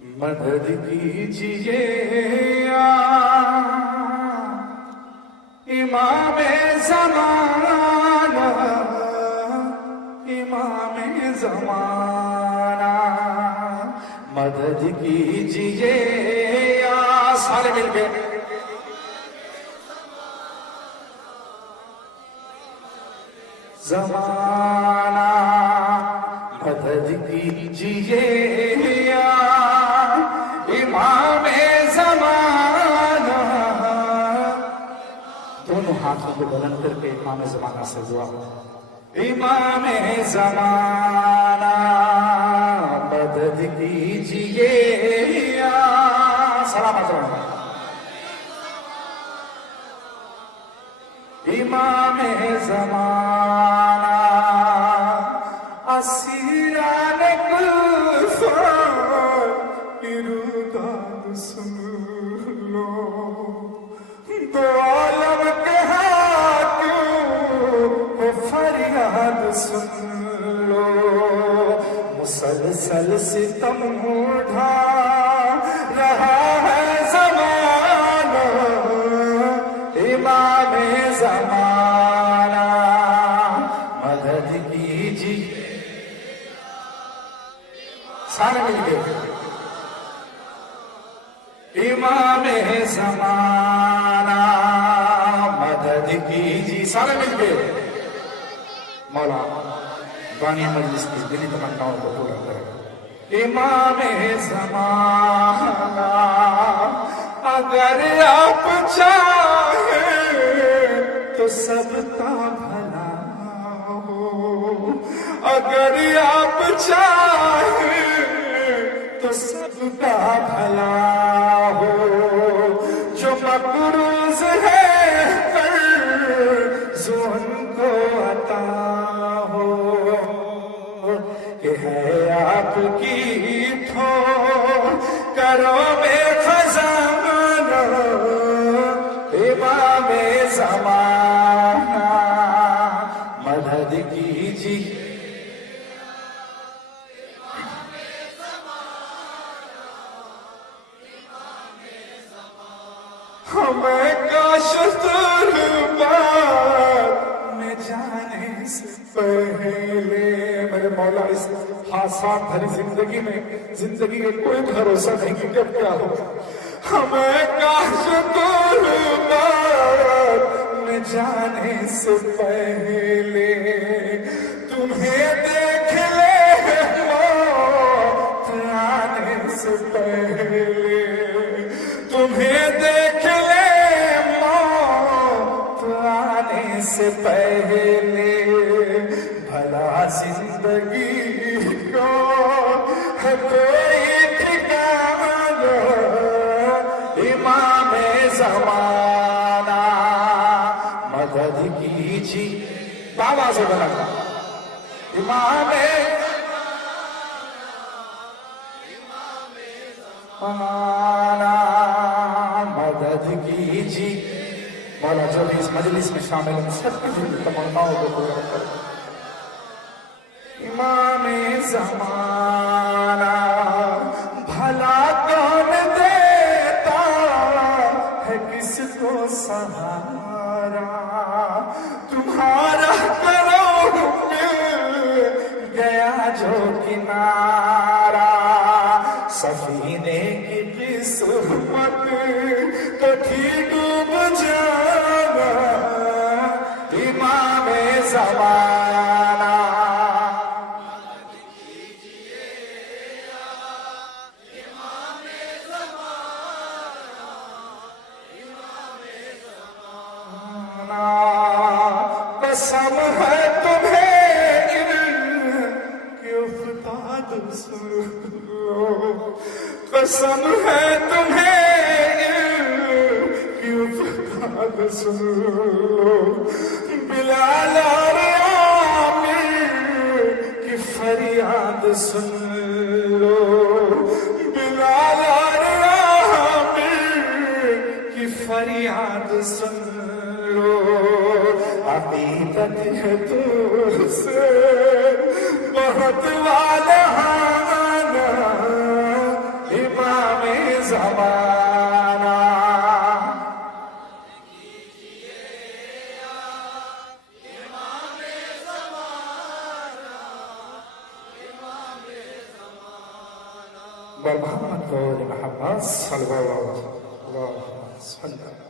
مدد کیجیے امام زمانہ، امام زمانہ، مدد کیجیے سارے مل کے زمانہ، مدد کیجیے امام زمانہ، دونوں ہاتھوں کو بلند کر کے امام زمانہ سے دعا، امام زمانہ مدد کیجیے سلامت رہنا، امام زمانہ اسیران کفار ارادت سن لو، دو عالم کے حاکم فریاد سن لو، مسلسل ستم اٹھا رہا ہے زمانہ، امام زمانہ مدد کیجیے سارے مل گئے، امام زمانہ مدد کیجیے سارے مل گئے، مولا بانی مجلس کی دلی تمناؤں کو پورا کرے، امام زمانہ اگر آپ چاہیں تو سب کا بھلا ہو، اگر آپ چاہیں تو سب کا بھلا ہو، جو مقروض ہے قرض ان کو عطا ہو، کہ ہے آپ کی ٹھوکروں میں خزانہ، امام زمانہ مدد کیجیے، ہمیں کاش دربار میں جانے سے پہلے میرے مولا اس حادثات بھری زندگی میں زندگی کا کوئی بھروسہ نہیں کہ کب کیا ہو، ہمیں کاش دربار میں جانے سے پہلے تمہیں دیکھ لے، موت آنے سے پہلے تمہیں دیکھ لے، موت آنے سے پہلے، بھلا زندگی کو ہے کوئی ٹھکانہ، امام زمانہ مدد کیجیے بابا سے بنا تھا، امام زمانہ مدد کیجیے، مولا جو بھی اس مجلس میں شامل ہیں سب کی دل کی تمناؤں کو پورا کرے، امام زمانہ بھلا کون دیتا ہے کس کو سہارا، تمہارا کرو مل گیا جو کنارہ، سفینے کی قسمت تو ٹھیک ڈوب جانا، امام زمانہ قسم ہے تمہیں کہ افتاد سن لو، قسم ہے تمہیں کہ افتاد سن لو، بلال اور عامر کی فریاد سن لو، بلال اور عامر کی فریاد سن لو، عقیدت ہے تجھ سے بہت والہانہ، زمانہ محمد صلی اللہ علیہ وسلم.